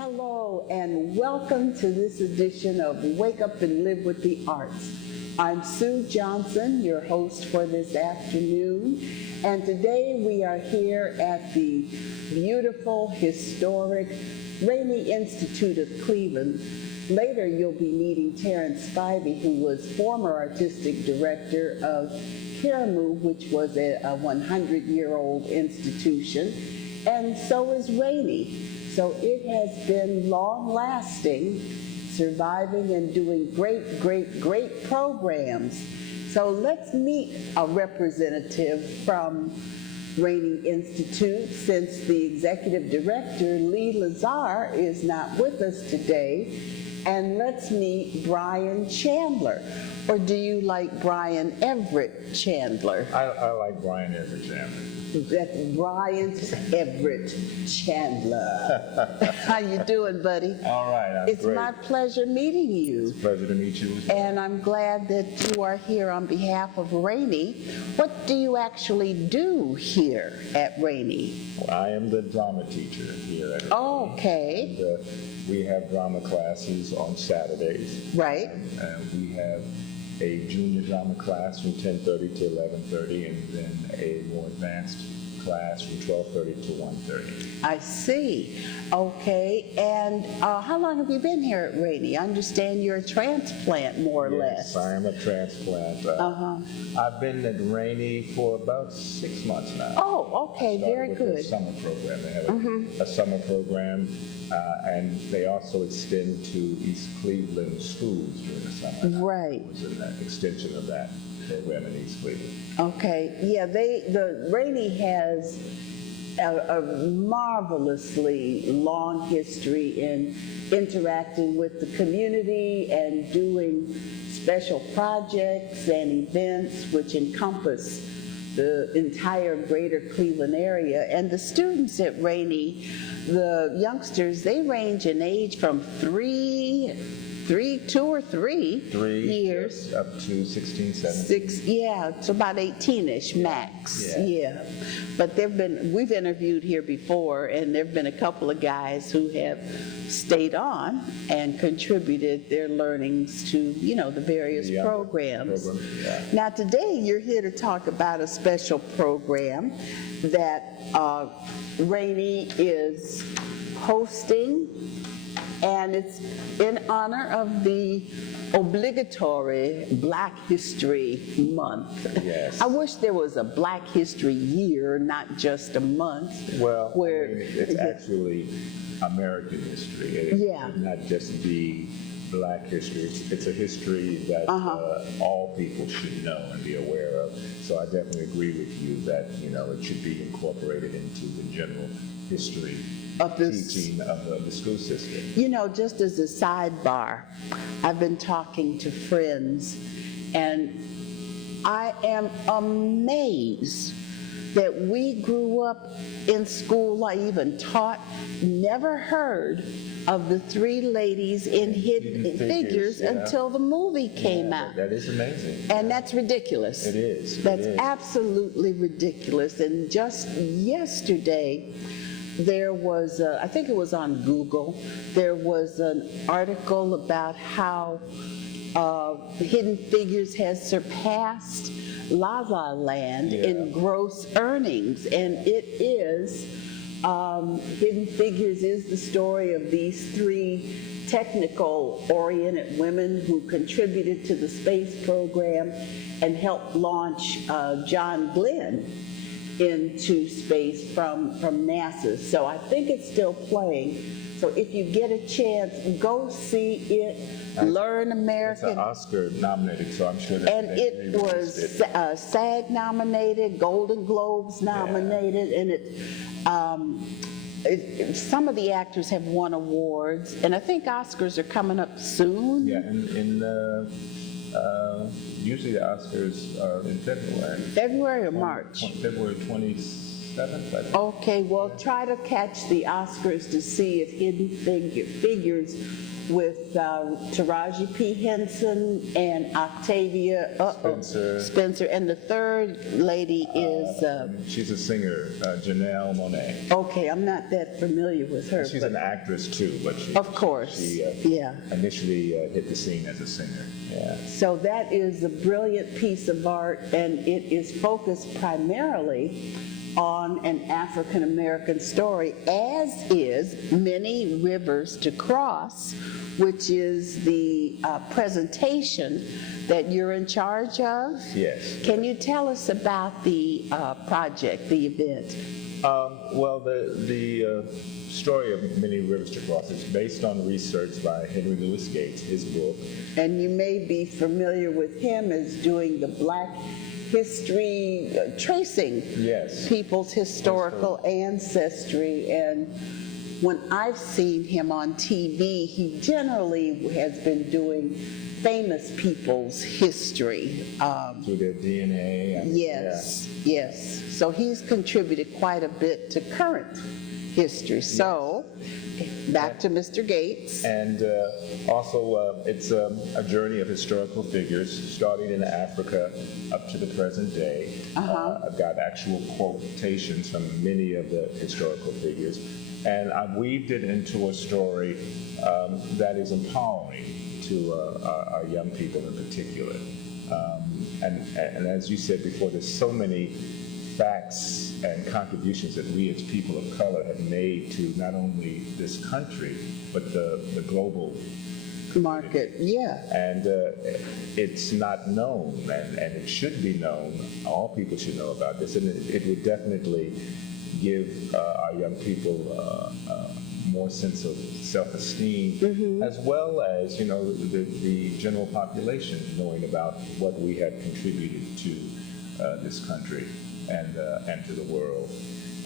Hello and welcome to this edition of Wake Up and Live with the Arts. I'm Sue Johnson, your host for this afternoon, and today we are here at the beautiful, historic Rainey Institute of Cleveland. Later you'll be meeting Terrence Spivey, who was former artistic director of Karamu, which was a 100-year-old institution, and so is Rainey. So it has been long-lasting, surviving and doing great programs. So let's meet a representative from Rainey Institute, since the executive director, Lee Lazar, is not with us today. And let's meet Brian Chandler. Or do you like Brian Evaret Chandler? I like Brian Evaret Chandler. That's Brian Evaret Chandler. How you doing, buddy? All right, It's great. my pleasure meeting you. It's a pleasure to meet you as well. And I'm glad that you are here on behalf of Rainey. What do you actually do here at Rainey? Well, I am the drama teacher here at Rainey. Okay. And, we have drama classes on Saturdays. Right. And we have a junior drama class from 10:30 to 11:30, and then a more advanced class from 12:30 to 1:30. I see. Okay. And how long have you been here at Rainey? I understand you're a transplant, more or less. Yes, I am a transplant. I've been at Rainey for about 6 months now. Oh, okay. Very with good. A summer program. They have a summer program, and they also extend to East Cleveland schools during the summer. Right. It was an extension of that program in East Cleveland. Okay. Yeah, the Rainey has a marvelously long history in interacting with the community and doing special projects and events which encompass the entire greater Cleveland area. And the students at Rainey, the youngsters, they range in age from 2 or 3 years. Yes, up to 16, 17. 6, yeah, it's about 18-ish max. Yeah. But we've interviewed here before, and there've been a couple of guys who have stayed on and contributed their learnings to, the various programs. Yeah. Now today you're here to talk about a special program that Rainey is hosting, and it's in honor of the obligatory Black History Month. Yes. I wish there was a Black History year, not just a month. Well, where it's actually American history. It should not just be Black history. It's a history that all people should know and be aware of. So I definitely agree with you that it should be incorporated into the general history of teaching of the school system. Just as a sidebar, I've been talking to friends, and I am amazed that we grew up in school, I even taught, never heard of the 3 ladies in Hidden Figures until the movie came out. That is amazing. And that's ridiculous. It is. That's absolutely ridiculous. And just yesterday, there was, I think it was on Google, there was an article about how Hidden Figures has surpassed La La Land in gross earnings. And it is, Hidden Figures is the story of these 3 technical-oriented women who contributed to the space program and helped launch John Glenn into space from NASA. So I think it's still playing. So if you get a chance, go see it, learn American. It's an Oscar nominated, so I'm sure that and it was SAG nominated, Golden Globes nominated, and some of the actors have won awards, and I think Oscars are coming up soon. Yeah, usually the Oscars are in February. February or March? February 27th. 7th, I think. Okay, well, try to catch the Oscars to see if Hidden Figures with Taraji P. Henson and Octavia Spencer, and the third lady is she's a singer, Janelle Monáe. okay, I'm not that familiar with her. She's an actress too, but she yeah, initially hit the scene as a singer. Yeah. so that is a brilliant piece of art, and it is focused primarily on an African American story, as is Many Rivers to Cross, which is the presentation that you're in charge of. Yes. Can you tell us about the project, the event? Well, the story of Many Rivers to Cross is based on research by Henry Louis Gates, his book. And you may be familiar with him as doing the Black history, tracing people's historical ancestry. And when I've seen him on TV, he generally has been doing famous people's history. Through their DNA. Yes. So he's contributed quite a bit to current history. So back to Mr. Gates. And also, it's a journey of historical figures, starting in Africa up to the present day. I've got actual quotations from many of the historical figures. And I've weaved it into a story that is empowering to our young people in particular. And as you said before, there's so many facts and contributions that we as people of color have made to not only this country, but the global market. And it's not known, and it should be known. All people should know about this, and it would definitely give our young people more sense of self-esteem, as well as, the general population knowing about what we have contributed to this country and to the world.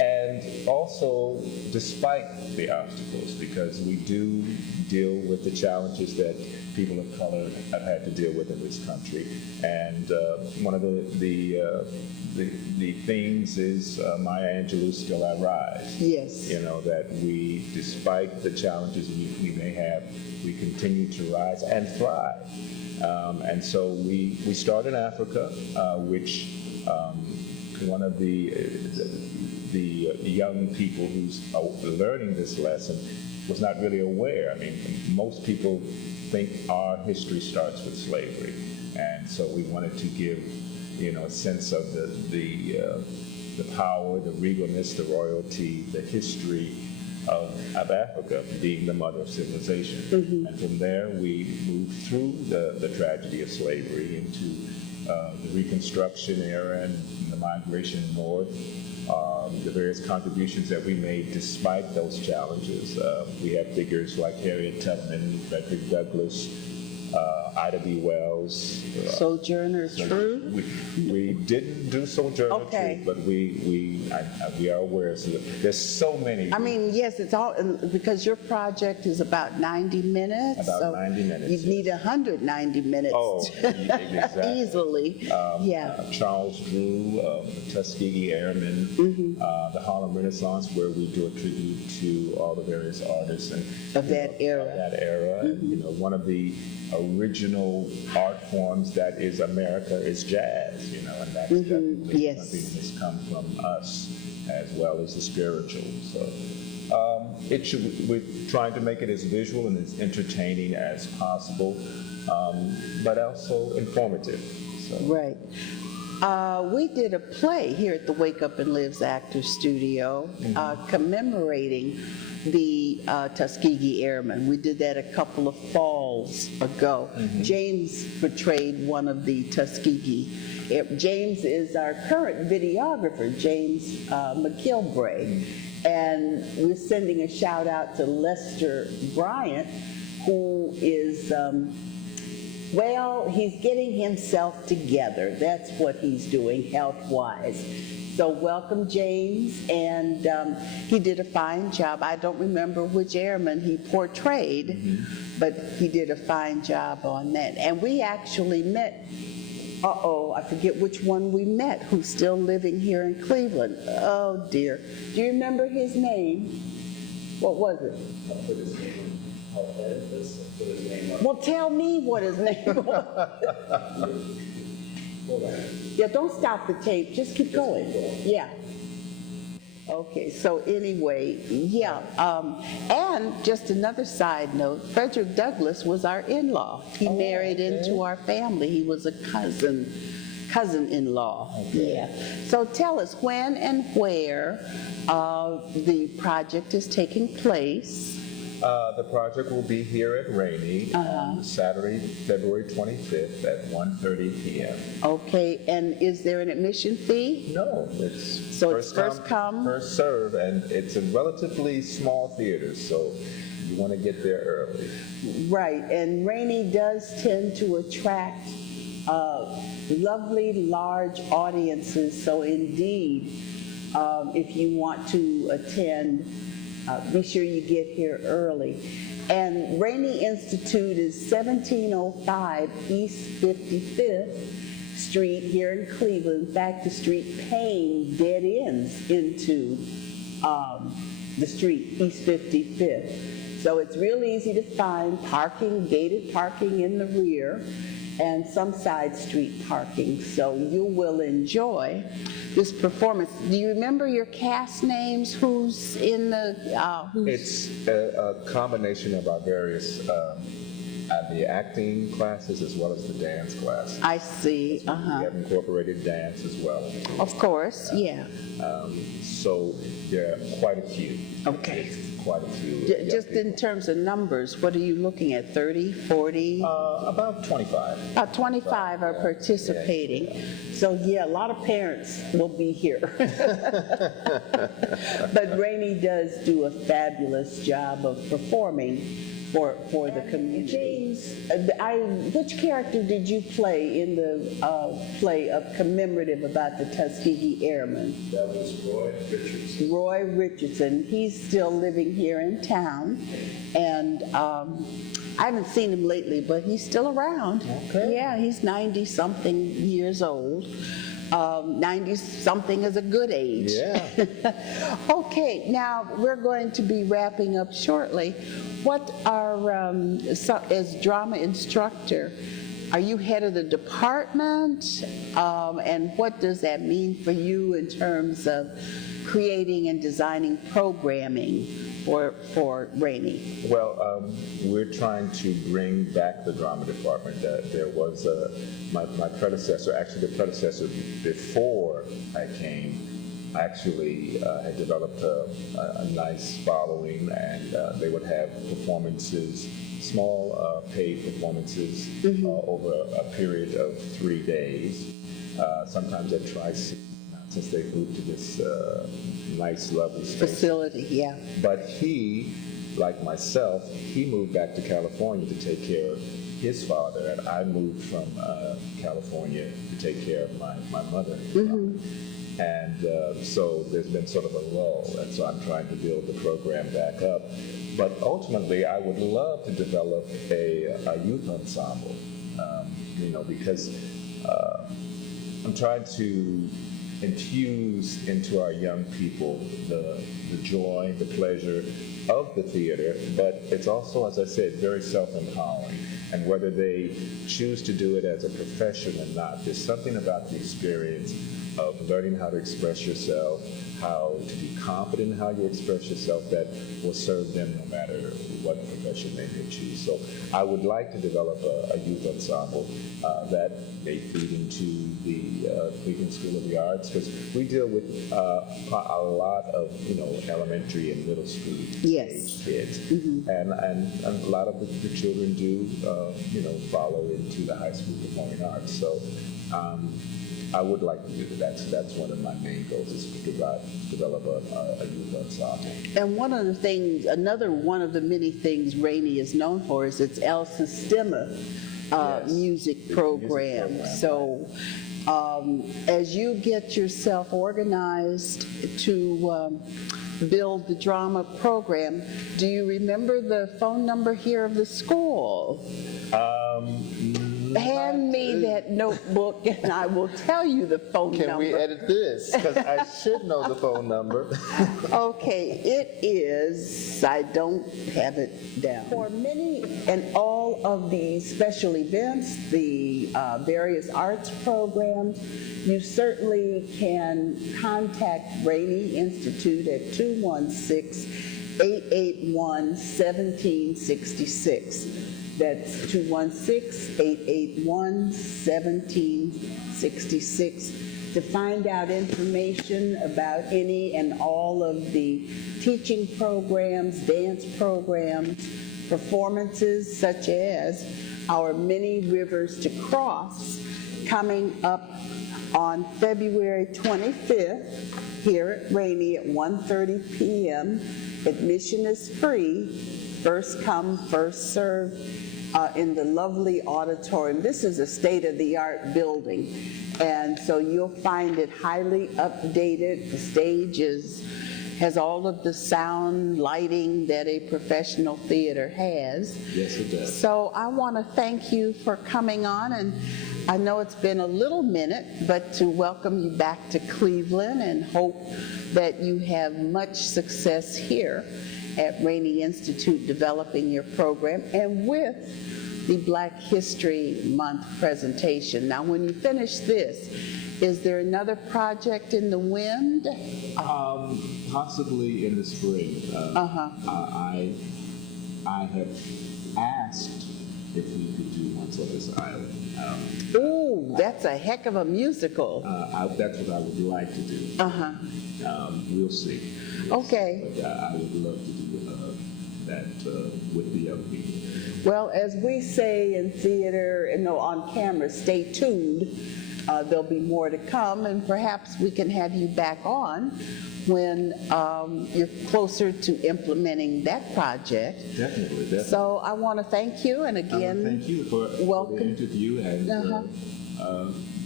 And also, despite the obstacles, because we do deal with the challenges that people of color have had to deal with in this country. And one of the themes is Maya Angelou, Still I Rise. Yes. That we, despite the challenges we may have, we continue to rise and thrive. And so we start in Africa, which one of the young people who's learning this lesson was not really aware. I mean, most people think our history starts with slavery, and so we wanted to give, a sense of the power, the regalness, the royalty, the history of Africa being the mother of civilization. And from there, we moved through the tragedy of slavery into the Reconstruction era and the migration north. The various contributions that we made despite those challenges. We have figures like Harriet Tubman, Frederick Douglass, Ida B. Wells. Sojourner Truth? We didn't do Sojourner Truth, but we are aware. So there's so many. I mean, yes, it's all, because your project is about 90 minutes. About 90 minutes. You'd need 190 minutes. Oh, exactly. Easily. Charles Drew, Tuskegee Airmen, the Harlem Renaissance, where we do a tribute to all the various artists of that era. And, one of the original art forms that is America is jazz, and that's definitely something that's come from us, as well as the spiritual. So we're trying to make it as visual and as entertaining as possible, but also informative. So. Right. We did a play here at the Wake Up and Live's Actors Studio commemorating the Tuskegee Airmen. We did that a couple of falls ago. James portrayed one of the Tuskegee. James is our current videographer, James McKilbray. And we're sending a shout out to Lester Bryant, who is he's getting himself together. That's what he's doing health-wise. So welcome, James, and he did a fine job. I don't remember which airman he portrayed, but he did a fine job on that. And we actually met Uh-oh, I forget which one we met, who's still living here in Cleveland. Oh, dear. Do you remember his name? What was it? I'll put his name on. Put his name on. Well, tell me what his name was. Hold on. Yeah, don't stop the tape. Just keep going. Yeah. Okay, so anyway, yeah. And just another side note, Frederick Douglass was our in-law. He married into our family. He was a cousin-in-law. Okay. Yeah. So tell us when and where the project is taking place. The project will be here at Rainey on Saturday, February 25th at 1:30 p.m. Okay, and is there an admission fee? No, it's first come, first serve, and it's a relatively small theater, so you want to get there early. Right, and Rainey does tend to attract lovely, large audiences, so indeed, if you want to attend, be sure you get here early. And Rainey Institute is 1705 East 55th Street here in Cleveland. In fact, the street Payne dead ends into the street, East 55th. So it's real easy to find parking, gated parking in the rear, and some side street parking. So you will enjoy this performance. Do you remember your cast names? Who's in the? It's a combination of our various the acting classes as well as the dance classes. I see. We have incorporated dance as well. Of course, yeah. So there are quite a few. Okay. Quite a few. Just in terms of numbers, what are you looking at, 30, 40? About 25. About 25 are participating. So yeah, a lot of parents will be here. But Rainey does do a fabulous job of performing for the community. James, which character did you play in the play of commemorative about the Tuskegee Airmen? That was Roy Richardson. Roy Richardson. He's still living here in town, and I haven't seen him lately, but he's still around. Okay. Yeah, he's 90-something years old. 90-something is a good age. Yeah. Okay, now we're going to be wrapping up shortly. What are, as drama instructor, are you head of the department? And what does that mean for you in terms of creating and designing programming for Rainey? Well, we're trying to bring back the drama department. There was my predecessor, actually the predecessor before I came, actually had developed a nice following, and they would have performances, small paid performances over a period of 3 days, sometimes at Tri-City, since they moved to this nice, lovely space. Facility, yeah. But he, like myself, he moved back to California to take care of his father, and I moved from California to take care of my mother. And so there's been sort of a lull, and so I'm trying to build the program back up. But ultimately, I would love to develop a youth ensemble, because I'm trying to infuse into our young people the joy, the pleasure of the theater, but it's also, as I said, very self-empowering. And whether they choose to do it as a profession or not, there's something about the experience of learning how to express yourself, how to be confident in how you express yourself, that will serve them no matter what profession they may choose. So I would like to develop a youth ensemble that may feed into the Cleveland School of the Arts, because we deal with a lot of elementary and middle school age kids, and a lot of the children do follow into the high school performing arts. So I would like to do that. That's one of my main goals, is to develop a youth ensemble. And another one of the many things Rainey is known for is its El Sistema music program. So as you get yourself organized to build the drama program, do you remember the phone number here of the school? Hand me that notebook and I will tell you the phone number. Can we edit this? Because I should know the phone number. Okay, it is, I don't have it down. For many and all of the special events, the various arts programs, you certainly can contact Rainey Institute at 216-881-1766. That's 216-881-1766 to find out information about any and all of the teaching programs, dance programs, performances such as our Many Rivers to Cross coming up on February 25th here at Rainey at 1:30 p.m. Admission is free, first come, first served, in the lovely auditorium. This is a state-of-the-art building, and so you'll find it highly updated. The stage has all of the sound, lighting that a professional theater has. Yes, it does. So I want to thank you for coming on, and I know it's been a little minute, but to welcome you back to Cleveland and hope that you have much success here at Rainey Institute developing your program and with the Black History Month presentation. Now, when you finish this, is there another project in the wind? Possibly in the spring. I have asked if we could do Once on This Island. Ooh, that's a heck of a musical. That's what I would like to do. We'll see. Yes. Okay. But I would love to do that with the young people. Well, as we say in theater, on camera, stay tuned. There'll be more to come, and perhaps we can have you back on when you're closer to implementing that project. Definitely. So I want to thank you, and again, thank you for welcome. the interview and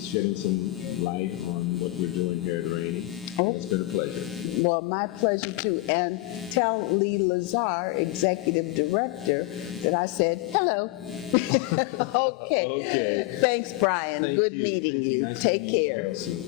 shedding some light on what we're doing here at Rainey. Oh. It's been a pleasure. Well, my pleasure too. And tell Lee Lazar, Executive Director, that I said hello. Okay. Okay. Thanks, Brian. Thank Good you. meeting Thank you. Nice Take meeting you. care. Soon.